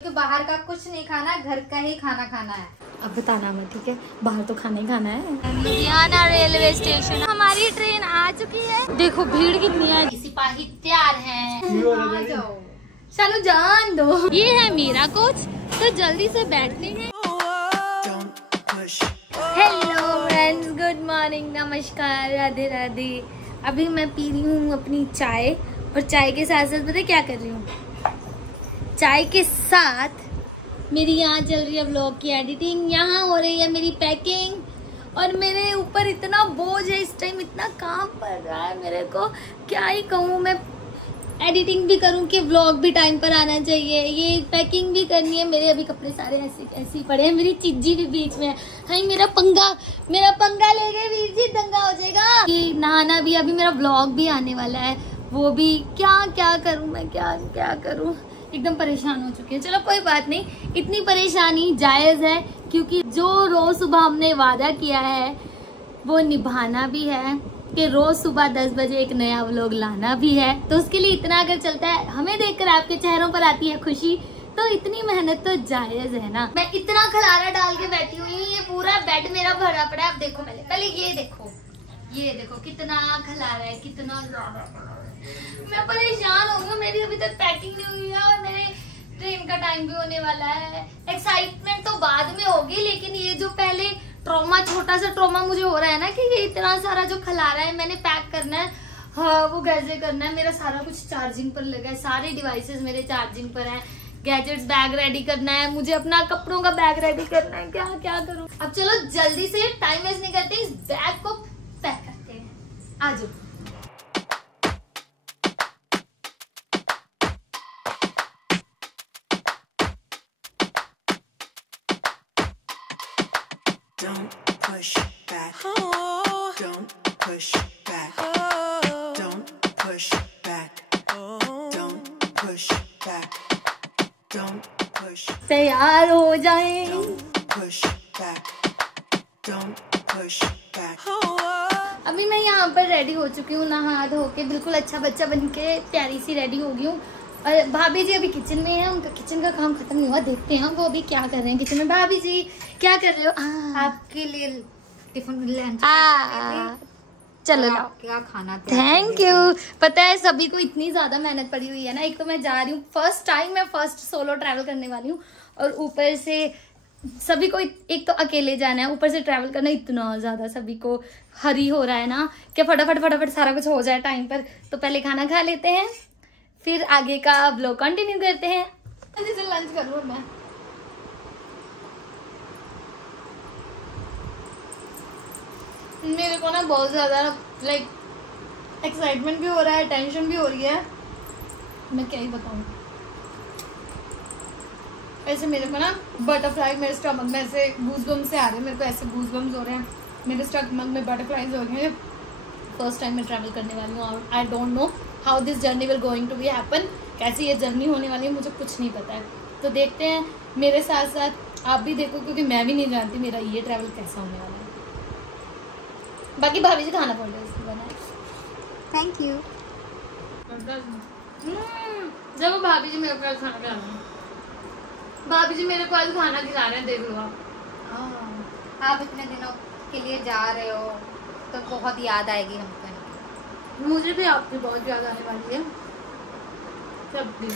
तो बाहर का कुछ नहीं खाना, घर का ही खाना खाना है। अब बताना मैं, ठीक है? बाहर तो खाना ही खाना है। लुधियाना रेलवे स्टेशन, हमारी ट्रेन आ चुकी है। देखो भीड़ कितनी है। सिपाही तैयार हैं। आ जाओ, चलो जान दो। ये है मेरा कोच, तो जल्दी से बैठते हैं। हेलो फ्रेंड्स, गुड मॉर्निंग, नमस्कार, राधे राधे। अभी मैं पी रही हूँ अपनी चाय, और चाय के साथ साथ पता क्या कर रही हूँ? चाय के साथ मेरी यहाँ चल रही है व्लॉग की एडिटिंग, यहाँ हो रही है मेरी पैकिंग, और मेरे ऊपर इतना बोझ है इस टाइम, इतना काम पड़ रहा है मेरे को, क्या ही कहूँ। मैं एडिटिंग भी करूँ कि व्लॉग भी टाइम पर आना चाहिए, ये पैकिंग भी करनी है। मेरे अभी कपड़े सारे ऐसे पड़े हैं, मेरी चिज्जी भी बीच में है। हाय मेरा पंगा ले गए वीर जी, दंगा हो जाएगा। ये नहाना भी, अभी मेरा व्लॉग भी आने वाला है, वो भी क्या करूँ मैं, क्या करूँ, एकदम परेशान हो चुकी है। चलो कोई बात नहीं, इतनी परेशानी जायज है, क्योंकि जो रोज सुबह हमने वादा किया है वो निभाना भी है कि रोज सुबह 10 बजे एक नया व्लॉग लाना भी है। तो उसके लिए इतना अगर चलता है, हमें देखकर आपके चेहरों पर आती है खुशी, तो इतनी मेहनत तो जायज है ना। मैं इतना खलारा डाल के बैठी हुई हूँ, ये पूरा बेड मेरा भरा पड़ा है। अब देखो, पहले ये देखो कितना खलारा है, कितना ज्यादा। मैं परेशान हो गई, मेरी अभी तक पैकिंग नहीं हुई है, और मेरे ट्रेन का टाइम भी होने वाला है। एक्साइटमेंट तो बाद में होगी, लेकिन ये जो पहले छोटा सा ट्रॉमा मुझे हो रहा है ना, कि ये इतना सारा जो खलारा है मैंने पैक करना है, हाँ वो कैसे करना है। मेरा सारा कुछ चार्जिंग पर लगा है, सारे डिवाइसेस मेरे चार्जिंग पर हैं। गैजेट्स बैग रेडी करना है, मुझे अपना कपड़ों का बैग रेडी करना है, क्या करूं। अब चलो जल्दी से टाइम वेस्ट नहीं करते, इस बैग को पैक करते हैं। आ जाओ। Don't push back. Oh. Don't push back. Oh. Don't push back. Oh. Don't push back. Don't push. तैयार हो जाएं। Don't push back. Don't push back. Oh. अभी मैं यहाँ पर रेडी हो चुकी हूँ, नहा धो के बिल्कुल अच्छा बच्चा बन के प्यारी सी रेडी हो गई हूँ। और भाभी जी अभी किचन में है, उनका किचन का काम खत्म नहीं हुआ, देखते हैं वो अभी क्या कर रहे हैं किचन में। भाभी जी क्या कर रहे हो? आपके लिए टिफिन लंच चलो लाओ, क्या खाना। Thank you. पता है सभी को इतनी ज्यादा मेहनत पड़ी हुई है ना, एक तो मैं जा रही हूँ फर्स्ट टाइम, मैं फर्स्ट सोलो ट्रैवल करने वाली हूँ, और ऊपर से सभी को एक तो अकेले जाना है, ऊपर से ट्रैवल करना इतना ज्यादा सभी को हरी हो रहा है ना, कि फटाफट सारा कुछ हो जाए टाइम पर। तो पहले खाना खा लेते हैं, फिर आगे का व्लॉग कंटिन्यू करते हैं। जैसे लंच करूँ मैं, मेरे को ना बहुत ज्यादा एक्साइटमेंट भी हो रहा है, टेंशन भी हो रही है, मैं क्या ही बताऊं। ऐसे मेरे को ना बटरफ्लाई मेरे स्टमक में ऐसे गूज़बम्स से आ रहे हैं, मेरे को ऐसे गूज़बम्स हो रहे हैं, मेरे स्टमक में बटरफ्लाइज हो रही हैं। फर्स्ट टाइम मैं ट्रैवल करने वाली हूँ, और I don't know how this journey will going to be happen. कैसी ये जर्नी होने वाली है मुझे कुछ नहीं पता है, तो देखते हैं। मेरे साथ साथ आप भी देखो, क्योंकि मैं भी नहीं जानती मेरा ये ट्रैवल कैसा होने वाला है। बाकी भाभी जी खाना बोल रहे हैं बनाए। Thank you. जब भाभी जी मेरे को खाना खिला रहे हैं, भाभी जी मेरे को आज खाना खिला रहे हैं, देख लो आप। आप इतने दिनों के लिए जा रहे हो तो बहुत याद आएगी हमको। मुझे भी आपकी बहुत याद आने वाली है सबकी।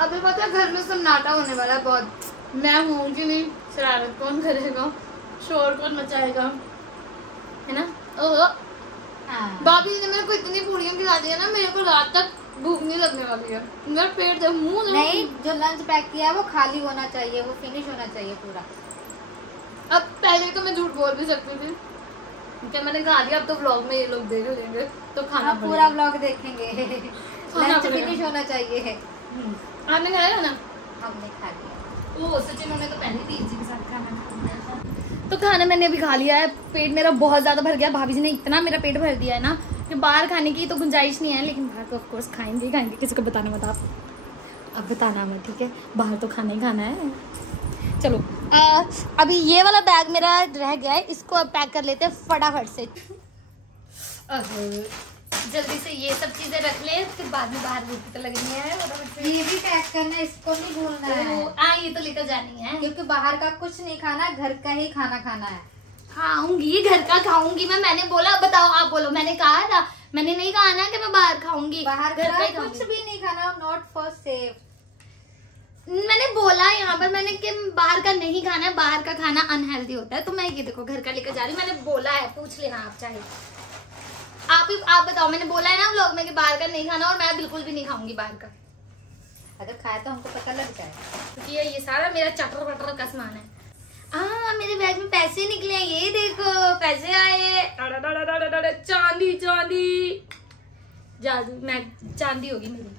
अभी पता है घर में सन्नाटा होने वाला है बहुत, मैं होंगी नहीं, शरारत कौन करेगा, शोर कौन मचाएगा, है ना। भाभी जी ने मेरे को इतनी पूड़ियां खिला दी है ना, मेरे को रात तक भूख नहीं लगने वाली है। मेरा पेट मुंह नहीं, जो लंच पैक किया है वो खाली होना चाहिए, वो फिनिश होना चाहिए पूरा। अब पहले तो मैं झूठ बोल भी सकती थी क्या मैंने खा लिया, अब तो व्लॉग में ये लोग देख लेंगे, तो खाना पूरा व्लॉग देखेंगे। लंच फिनिश होना चाहिए। आपने खाया ना? हमने खा लिया। ओ सचिन ने तो पहले तीन जी के साथ खाना खा लिया, तो खाना मैंने अभी खा लिया है। पेट मेरा बहुत ज्यादा भर गया, भाभी जी ने इतना मेरा पेट भर दिया है ना कि बाहर खाने की तो गुंजाइश नहीं है, लेकिन बाहर तो ऑफ कोर्स खाएंगे, किसी को बताना मत आप। अब बताना मैं, ठीक है? बाहर तो खाना ही खाना है। चलो अभी ये वाला बैग मेरा रह गया है, इसको अब पैक कर लेते हैं फटाफट से। जल्दी से ये सब चीजें रख ले, फिर बाद में बाहर भूख तो लगनी है। ये भी पैक करना है, इसको नहीं भूलना है। हाँ ये तो लेकर जानी है, क्योंकि बाहर का कुछ नहीं खाना, घर का ही खाना खाना है। खाऊंगी, घर का खाऊंगी मैंने बोला, बताओ आप बोलो। मैंने कहा था, मैंने नहीं कहा ना कि मैं बाहर खाऊंगी। बाहर घर का का कुछ भी नहीं खाना, नॉट फॉर सेफ। मैंने बोला यहाँ पर मैंने कि बाहर का नहीं खाना है, बाहर का खाना अनहेल्दी होता है। तो मैं ये देखो घर का लेकर जा रही हूँ, मैंने बोला है, पूछ लेना आप चाहे। आप बताओ, मैंने बोला है ना व्लॉग में कि बाहर का नहीं खाना, और मैं बिल्कुल भी नहीं खाऊंगी बाहर का। अगर खाए तो हमको पता लग जाए, क्योंकि ये सारा मेरा चटर पटर का सामान है। मेरे बैग में पैसे निकले हैं, ये देखो पैसे आए। चांदी चांदी जादू, मैं चांदी होगी मेरी।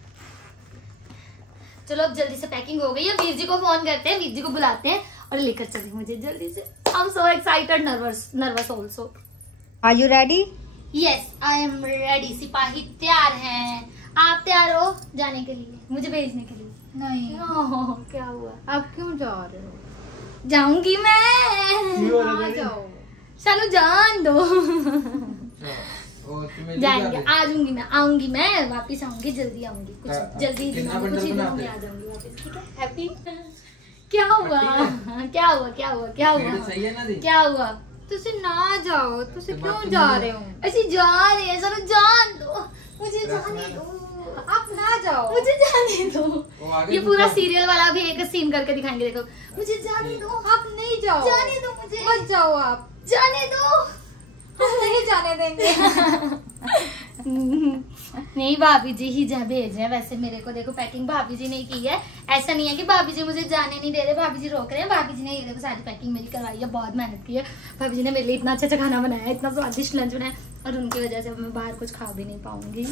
चलो अब जल्दी से पैकिंग हो गई है, वीर जी को फोन करते हैं, वीर जी को बुलाते हैं और लेकर चलिए मुझे जल्दी से। I am so excited, nervous also. Are you ready? Yes I am ready. सिपाही तैयार हैं, आप तैयार हो जाने के लिए, मुझे भेजने के लिए? नहीं। क्या हुआ? आप क्यों जा रहे हो? जाऊंगी मैं। आ जाओ, सानू जान दो। जाएंगे, आ जाऊंगी मैं, आऊंगी मैं, वापिस आऊंगी, जल्दी आऊंगी, कुछ जल्दी कुछ ही दिनों में आ जाऊंगी वापिस, ठीक है? हैप्पी? क्या हुआ? क्या हुआ? क्या हुआ? क्या हुआ? क्या हुआ? तुझे ना जाओ, तुझे क्यों जा रहे हो? ऐसी जा रहे हैं, चलो जान दो, मुझे जाने दो। आप ना जाओ, मुझे जाने दो। ये पूरा सीरियल वाला भी एक सीन करके दिखाएंगे, देखो। मुझे जाने दो। आप नहीं जाओ, जाने दो मुझे, मत जाओ, आप जाने दो। हम नहीं जाने देंगे। नहीं, भाभी जी ही भेज रहे हैं। वैसे मेरे को देखो पैकिंग भाभी जी ने की है, ऐसा नहीं है कि भाभी जी मुझे जाने नहीं दे रहे, भाभी जी रोक रहे हैं। भाभी जी ने ये देखो सारी पैकिंग मेरी करवाई है, बहुत मेहनत की है। भाभी जी ने मेरे लिए इतना अच्छा खाना बनाया, इतना स्वादिष्ट लंच बनाया, और उनकी वजह से मैं बाहर कुछ खा भी नहीं पाऊंगी।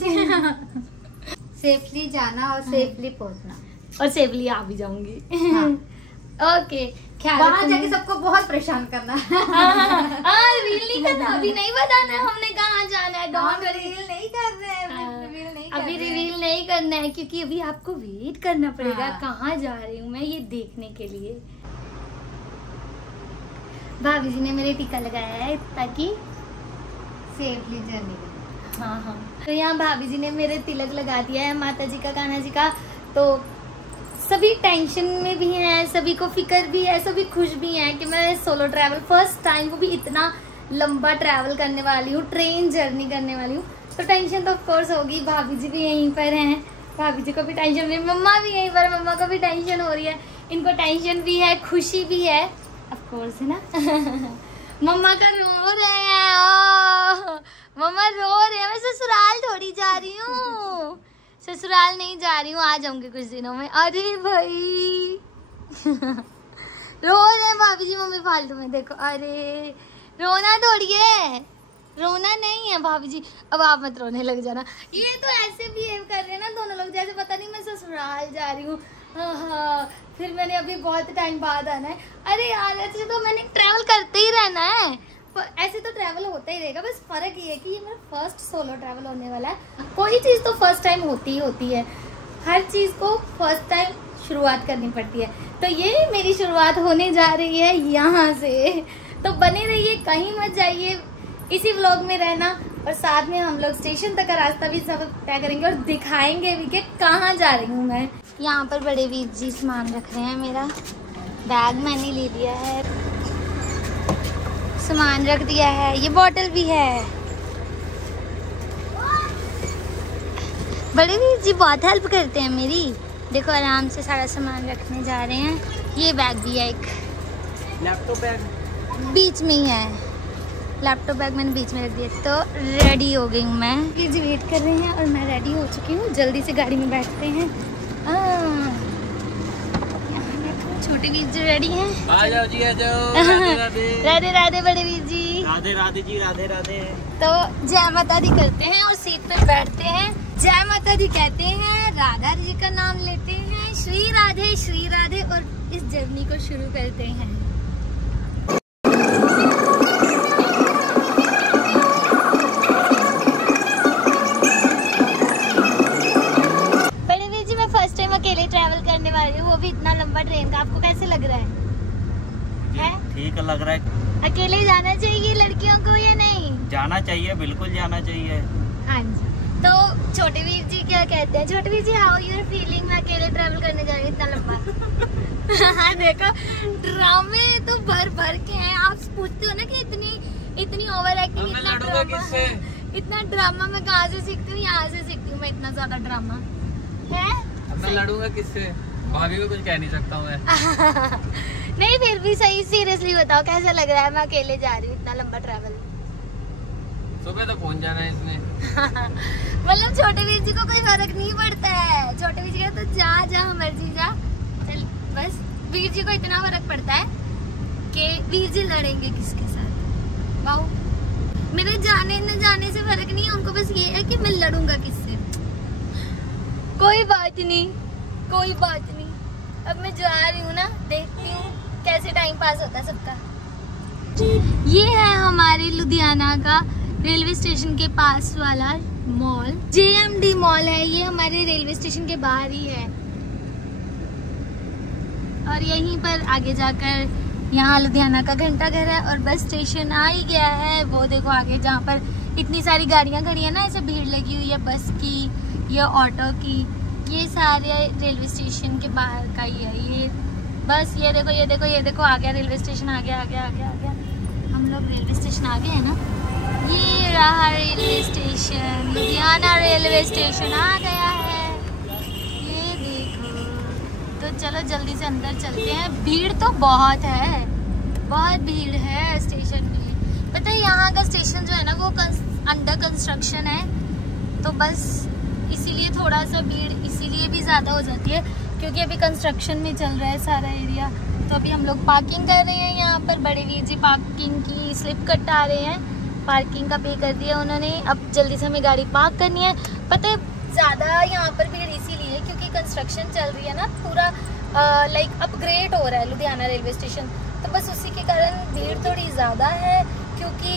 सेफली जाना और सेफली पहुंचना, और सेफली आ भी जाऊंगी। ओके, वहाँ जाके सबको बहुत परेशान करना है। रिवील नहीं करना, अभी नहीं बताना है हमने कहाँ जाना है। डोंट रिवील नहीं कर रहे हैं, अभी रिवील नहीं करना है, क्योंकि अभी आपको वेट करना पड़ेगा। हाँ। कहाँ जा रही हूँ मैं ये देखने के लिए। भाभी जी ने मेरे टीका लगाया है ताकि सेफली जर्नी। हाँ। तो यहाँ भाभी जी ने मेरे तिलक लगा दिया है, माता जी का, कान्हा जी का। तो सभी टेंशन में भी हैं, सभी को फिक्र भी है, सभी खुश भी हैं कि मैं सोलो ट्रैवल फर्स्ट टाइम, वो भी इतना लंबा ट्रैवल करने वाली हूँ, ट्रेन जर्नी करने वाली हूँ। तो टेंशन तो ऑफ कोर्स होगी। भाभी जी भी यहीं पर हैं, भाभी जी को भी टेंशन नहीं, मम्मा भी यहीं पर, मम्मा को भी टेंशन हो रही है। इनको टेंशन भी है, खुशी भी है, ऑफ कोर्स, है ना। मम्मा का रो रहे हैं, मम्मा रो रहे हैं। मैं ससुराल थोड़ी जा रही हूँ, ससुराल नहीं जा रही हूँ, आ जाऊंगी कुछ दिनों में। अरे भाई रो रहे हैं भाभी जी, मम्मी फालतू में, देखो। अरे रोना थोड़ी है, रोना नहीं है भाभी जी। अब आप मत रोने लग जाना। ये तो ऐसे बिहेव कर रहे हैं ना दोनों लोग, जैसे पता नहीं मैं ससुराल जा रही हूँ। हाँ, फिर मैंने अभी बहुत टाइम बाद आना है। अरे यार, ऐसे तो मैंने ट्रैवल करते ही रहना है, ऐसे तो ट्रैवल होता ही रहेगा। बस फर्क ये है कि ये मेरा फर्स्ट सोलो ट्रैवल होने वाला है। कोई चीज़ तो फर्स्ट टाइम होती ही होती है, हर चीज़ को फर्स्ट टाइम शुरुआत करनी पड़ती है। तो ये मेरी शुरुआत होने जा रही है यहाँ से। तो बने रहिए, कहीं मत जाइए, इसी व्लॉग में रहना। और साथ में हम लोग स्टेशन तक का रास्ता भी सब तय करेंगे और दिखाएंगे भी कि कहाँ जा रही हूँ मैं। यहाँ पर बड़े वीर जी सामान रख रहे हैं, मेरा बैग मैंने ले लिया है, सामान रख दिया है, ये बोतल भी है। बड़े वीर जी बहुत हेल्प करते हैं मेरी, देखो आराम से सारा सामान रखने जा रहे हैं। ये बैग भी है, एक लैपटॉप बैग बीच में ही है, लैपटॉप बैग मैंने बीच में रख दिया। तो रेडी हो गई हूँ मैं, वीर जी वेट कर रहे हैं और मैं रेडी हो चुकी हूँ। जल्दी से गाड़ी में बैठते हैं। छोटे वीर जी रेडी हैं, आ जाओ जी, आ जाओ। राधे राधे। राधे राधे बड़े वीर जी। राधे राधे जी, राधे राधे। तो जय माता दी करते हैं और सीट पर बैठते हैं, जय माता दी कहते हैं, राधा जी का नाम लेते हैं, श्री राधे, और इस जर्नी को शुरू करते हैं। बड़े वीर जी, मैं फर्स्ट टाइम अकेले ट्रैवल करने वाली हूँ, वो भी इतना लंबा ट्रेन का। आपको कैसे लग रहा है? ठीक लग रहा है। अकेले जाना चाहिए लड़कियों को या नहीं? जाना चाहिए, बिल्कुल जाना चाहिए। हाँ जी। छोटे वीर जी क्या कहते हैं? छोटे Veer ji how you're feeling? मैं अकेले ट्रैवल करने जा रही हूँ इतना लंबा। देखो ड्रामे तो भर भर के हैं। आप पूछते हो ना कि इतनी ओवर एक्टिंग, इतना ड्रामा मैं कहाँ से सीखती हूँ? यहाँ से सीखती हूँ मैं इतना ज्यादा ड्रामा है। मैं लड़ूंगा किससे? भाभी को कुछ कह नहीं सकता हूँ मैं। नहीं फिर भी सही सीरियसली बताओ कैसा लग रहा है? मैं अकेले जा रही हूँ इतना लंबा ट्रैवल। सुबह तो पहुँच जाना है इसमें। मतलब छोटे वीर जी को कोई फर्क नहीं पड़ता है। छोटे वीर जी का तो जा मर्जी जा चल, बस वीर जी को इतना फर्क पड़ता है कि वीर जी लड़ेंगे किसके साथ। वाओ, मेरे जाने न जाने से फर्क नहीं है उनको, बस ये है कि मैं लड़ूंगा किससे। कोई बात नहीं। अब मैं जा रही हूँ ना, देखती हूँ कैसे टाइम पास होता है सबका। ये है हमारे लुधियाना का रेलवे स्टेशन के पास वाला मॉल, JMD मॉल है। ये हमारे रेलवे स्टेशन के बाहर ही है और यहीं पर आगे जाकर यहाँ लुधियाना का घंटा घर है और बस स्टेशन आ ही गया है। वो देखो आगे जहाँ पर इतनी सारी गाड़ियाँ खड़ी है ना, ऐसे भीड़ लगी हुई है बस की या ऑटो की। ये सारे रेलवे स्टेशन के बाहर का ही है ये बस। ये देखो आ गया रेलवे स्टेशन, आ गया। हम लोग रेलवे स्टेशन आ गए हैं ना। ये रहा railway station, Ludhiana railway station आ गया है। ये देखो, तो चलो जल्दी से अंदर चलते हैं। भीड़ तो बहुत भीड़ है स्टेशन में। पता है यहाँ का स्टेशन जो है ना वो अंडर कंस्ट्रक्शन है, तो बस इसीलिए थोड़ा सा भीड़ इसीलिए भी ज़्यादा हो जाती है क्योंकि अभी कंस्ट्रक्शन में चल रहा है सारा एरिया। तो अभी हम लोग पार्किंग कर रहे हैं यहाँ पर। बड़े वीर जी पार्किंग की स्लिप कटा रहे हैं, पार्किंग का पे कर दिया उन्होंने। अब जल्दी से हमें गाड़ी पार्क करनी है। पता है ज़्यादा यहाँ पर भीड़ इसीलिए क्योंकि कंस्ट्रक्शन चल रही है ना, पूरा लाइक अपग्रेड हो रहा है लुधियाना रेलवे स्टेशन, तो बस उसी के कारण भीड़ थोड़ी ज़्यादा है क्योंकि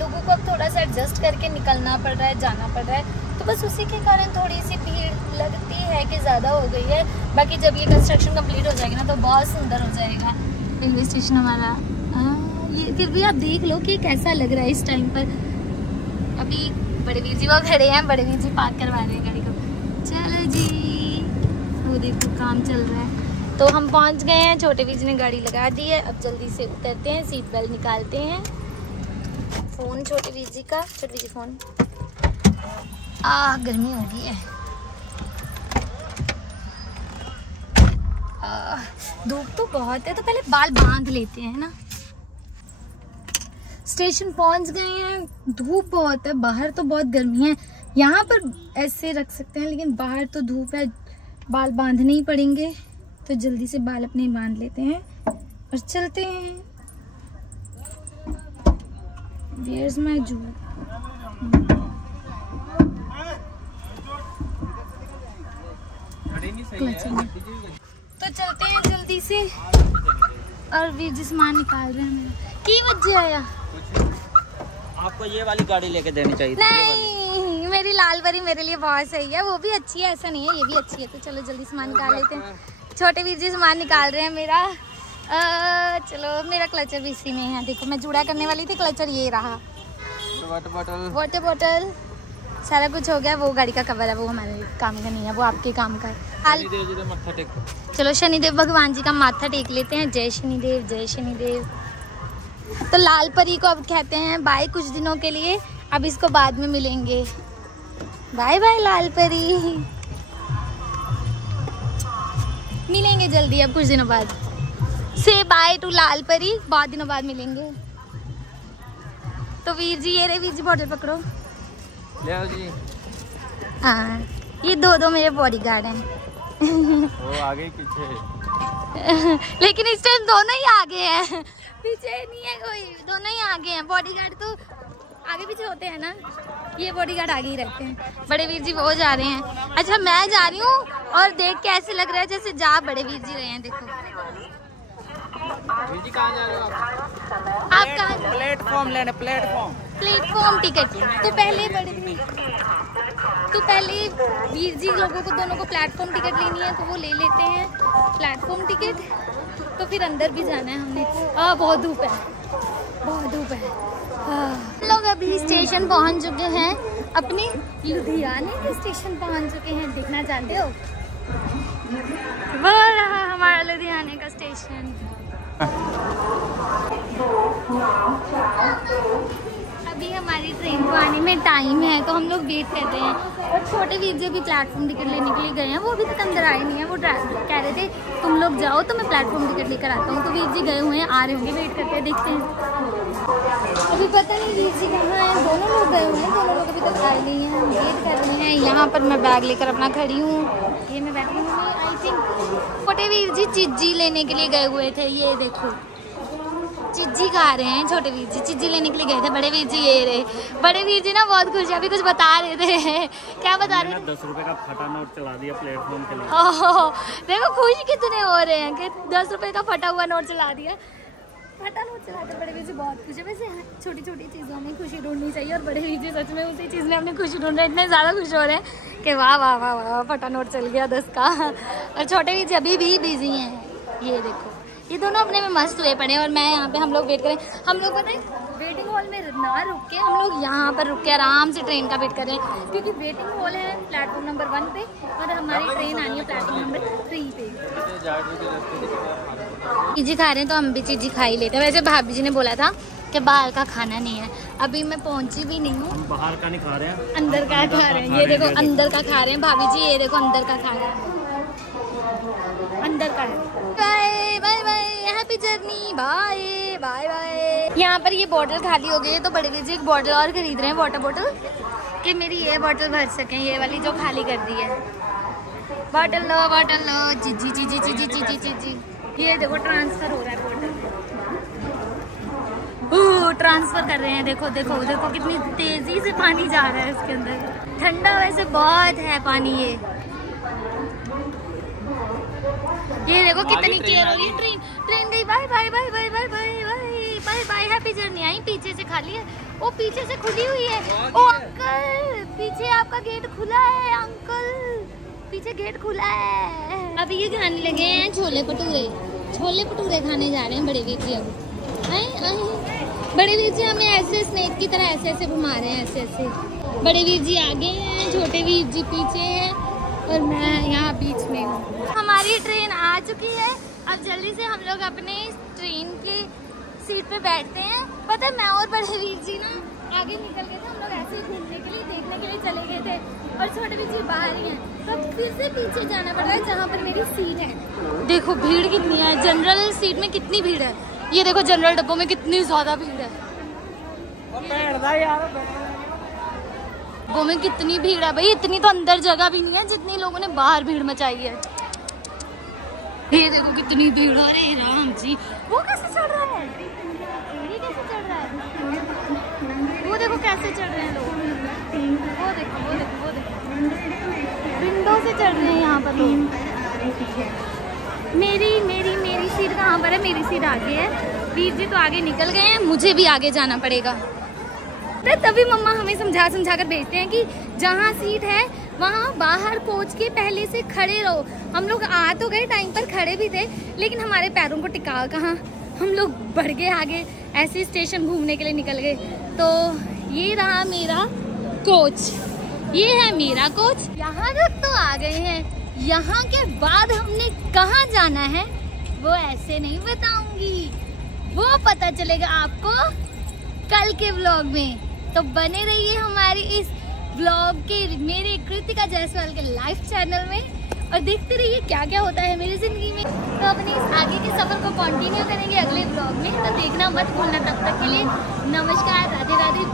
लोगों को अब थोड़ा सा एडजस्ट करके निकलना पड़ रहा है, जाना पड़ रहा है, तो बस उसी के कारण थोड़ी सी भीड़ लगती है कि ज़्यादा हो गई है। बाकी जब ये कंस्ट्रक्शन कंप्लीट हो जाएगी ना तो बहुत सुंदर हो जाएगा रेलवे स्टेशन हमारा। ये फिर भी आप देख लो कि कैसा लग रहा है इस टाइम पर। अभी बड़े वीर जी वो खड़े हैं, बड़े वीर जी पार्क करवा रहे हैं गाड़ी को। चलो जी, वो देखो काम चल रहा है। तो हम पहुंच गए हैं, छोटे वीर जी ने गाड़ी लगा दी है। अब जल्दी से उतरते हैं, सीट बेल्ट निकालते हैं। फ़ोन छोटे वीर जी का, छोटे वीर जी फ़ोन। गर्मी हो गई है। धूप तो बहुत है, तो पहले बाल बांध लेते हैं ना। स्टेशन पहुंच गए हैं। धूप बहुत है, बाहर तो बहुत गर्मी है। यहाँ पर ऐसे रख सकते हैं लेकिन बाहर तो धूप है, बाल बांधने ही पड़ेंगे। तो जल्दी से बाल अपने बांध लेते हैं और चलते हैं। Where's my jewel? तो चलते हैं जल्दी से। और वीर जी सामान निकाल रहे हैं। की वजह आया? आपको ये वाली गाड़ी लेके देनी चाहिए। नहीं, मेरी लाल परी मेरे लिए बहुत सही है, वो भी अच्छी है, ऐसा नहीं है, ये भी अच्छी है। तो चलो जल्दी सामान निकाल लेते हैं। छोटे वीर जी सामान निकाल रहे हैं मेरा। चलो मेरा क्लचर भी इसी में है। देखो मैं जुड़ा करने वाली थी, क्लचर ये रहा। वाटर बॉटल सारा कुछ हो गया। वो गाड़ी का कवर है, वो हमारे काम का नहीं है, वो आपके काम का है। चलो शनिदेव भगवान जी का माथा टेक लेते हैं। जय शनिदेव, जय शनिदेव। तो लाल परी को अब कहते हैं बाय कुछ दिनों के लिए, अब इसको बाद में मिलेंगे। बाय बाय लाल परी, मिलेंगे जल्दी अब कुछ दिनों बाद। से बाय टू लाल परी, बहुत दिनों बाद मिलेंगे। तो वीर जी ये रहे, वीर जी बॉटल पकड़ो। ले आओ जी। हाँ, ये दो मेरे बॉडीगार्ड हैं। वो आगे पीछे लेकिन इस टाइम दोनों ही आगे हैं, पीछे नहीं है कोई, दोनों ही आगे हैं। बॉडीगार्ड तो आगे पीछे होते हैं ना, ये बॉडीगार्ड आगे ही रहते हैं। बड़े वीर जी वो जा रहे हैं। अच्छा मैं जा रही हूँ और देख के ऐसे लग रहा है जैसे जा बड़े वीर जी रहे हैं। देखो वीर जी कहाँ जा रहे हो आप कहाँ? प्लेटफॉर्म लेने, प्लेटफॉर्म टिकट। तो पहले वीर जी लोगों को दोनों को प्लेटफॉर्म टिकट लेनी है, तो वो ले लेते हैं प्लेटफॉर्म टिकट। तो फिर अंदर भी जाना है हमने। बहुत धूप है, बहुत धूप है। हम लोग अभी स्टेशन पहुंच चुके हैं। अपने लुधियाने के स्टेशन पहुंच चुके हैं। देखना चाहते हो? वो रहा हमारा लुधियाने का स्टेशन। अभी हमारी ट्रेन को आने में टाइम है तो हम लोग वेट कर रहे हैं। और छोटे वीर जी भी प्लेटफॉर्म टिकट लेने के लिए गए हैं, वो अभी तक अंदर आए नहीं है। वो कह रहे थे तुम लोग जाओ तो मैं प्लेटफॉर्म टिकट लेकर आता हूँ। तो वीर जी गए हुए हैं, आ रहे होंगे, वेट करते हैं, देखते हैं। अभी पता नहीं वीर जी कहाँ हैं। दोनों लोग गए हुए हैं, दोनों लोग अभी तक आए नहीं हैं, हम वेट कर रहे हैं। यहाँ पर मैं बैग लेकर अपना खड़ी हूँ। ये मैं बैग में आई थिंक छोटे वीर जी चिज्जी लेने के लिए गए हुए थे। ये देखो चिज्जी खा रहे हैं छोटे वीर जी, चिज्जी लेने के लिए गए थे। बड़े वीर जी ये रहे। बड़े वीर जी ना बहुत खुश है, अभी कुछ बता रहे थे। क्या बता रहे थे? 10 रुपए का फटा नोट चला दिया प्लेटफॉर्म के लिए। ओह देखो खुश कितने हो रहे हैं कि 10 रुपए का फटा हुआ नोट चला दिया। फटा नोट चलाते बड़े वीर जी बहुत खुश है। वैसे छोटी छोटी चीज़ों में खुशी ढूंढनी चाहिए और बड़े वीर जी सच में उसी चीज़ में अपनी खुशी ढूंढ रहे हैं। इतने ज़्यादा खुश हो रहे हैं कि वाह वाह वाह वाह फटा नोट चल गया 10 का। और छोटे वीर जी अभी भी बिजी हैं। ये देखो ये दोनों अपने में मस्त हुए पड़े हैं और मैं यहाँ पे, हम लोग वेट करें। हम लोग पता है वेटिंग हॉल में ना रुक के हम लोग यहाँ पर रुक के आराम से ट्रेन का वेट कर रहे हैं, क्योंकि वेटिंग हॉल है प्लेटफॉर्म नंबर 1 पे और हमारी ट्रेन आनी है प्लेटफॉर्म नंबर 3 पे। चीज़ी खा रहे हैं तो हम भी चीज़ी खा ही लेते हैं। वैसे भाभी जी ने बोला था कि बाहर का खाना नहीं है। अभी मैं पहुंची भी नहीं हूँ। बाहर का नहीं खा रहे हैं, अंदर का खा रहे हैं। ये देखो अंदर का खा रहे हैं भाभी जी, ये देखो अंदर का खा रहे हैं, अंदर का है। Bye bye bye, happy journey, bye bye bye. यहाँ पर ये बॉटल खाली हो गई है तो बड़े वीर जी एक बॉटल और खरीद रहे हैं, वाटर बॉटल, कि मेरी ये बॉटल भर सकें, ये वाली जो खाली कर दी है। बॉटल लो चिज्जी चिज्जी चिज्जी चिज्जी चिज्जी। ये देखो ट्रांसफर हो रहा है बॉटल, ट्रांसफर कर रहे हैं। देखो देखो देखो कितनी तेजी से पानी जा रहा है उसके अंदर। ठंडा वैसे बहुत है पानी। ये देखो कितनी केयर हो रही है। ट्रेन गई, bye bye bye bye bye bye bye bye bye, happy journey. आई पीछे से खाली है, वो पीछे से खुली हुई है। ओ अंकल पीछे आपका गेट खुला है, अंकल पीछे गेट खुला है। अभी ये खाने लगे हैं छोले भटूरे खाने जा रहे हैं बड़े वीर जी। अब बड़े वीर जी हमें ऐसे स्नेक की तरह ऐसे ऐसे घुमा रहे हैं, ऐसे ऐसे। बड़े वीर जी आगे हैं, छोटे वीर जी पीछे हैं और मैं यहाँ बीच में हूँ। हमारी ट्रेन आ चुकी है। अब जल्दी से हम लोग अपने ट्रेन की सीट पे बैठते हैं। पता है मैं और बड़े वीर जी ना आगे निकल गए थे, हम लोग ऐसे ही घूमने के लिए, देखने के लिए चले गए थे और छोटे वीर जी बाहर ही हैं। तो फिर से पीछे जाना पड़ रहा है जहाँ पर मेरी सीट है। देखो भीड़ कितनी है, जनरल सीट में कितनी भीड़ है। ये देखो जनरल डब्बों में कितनी ज्यादा भीड़ है, वो में कितनी भीड़ है भाई। इतनी तो अंदर जगह भी नहीं है जितनी लोगों ने बाहर भीड़ मचाई है। ये देखो कितनी भीड़। अरे राम जी वो कैसे चढ़ रहा है, ये कैसे चढ़ रहा है, वो देखो कैसे चढ़ रहे हैं लोग। वो देखो वो देखो वो देखो विंडो से चढ़ रहे हैं यहाँ पर लोग। मेरी सीट कहाँ पर है? मेरी सीट आगे है। वीर जी तो आगे निकल गए हैं, मुझे भी आगे जाना पड़ेगा। तभी मम्मा हमें समझा कर भेजते हैं कि जहाँ सीट है वहाँ बाहर कोच के पहले से खड़े रहो। हम लोग आ तो गए, टाइम पर खड़े भी थे, लेकिन हमारे पैरों को टिका कहाँ, हम लोग बढ़ गए आगे, ऐसे स्टेशन घूमने के लिए निकल गए। तो ये रहा मेरा कोच, ये है मेरा कोच। यहाँ तक तो आ गए हैं, यहाँ के बाद हमने कहाँ जाना है वो ऐसे नहीं बताऊंगी, वो पता चलेगा आपको कल के व्लॉग में। तो बने रहिए हमारी इस व्लॉग के, मेरे कृतिका जायसवाल के लाइव चैनल में, और देखते रहिए क्या क्या होता है मेरी जिंदगी में। तो अपने इस आगे के सफर को कंटिन्यू करेंगे अगले व्लॉग में, तो देखना मत भूलना। तब तक के लिए नमस्कार, राधे राधे।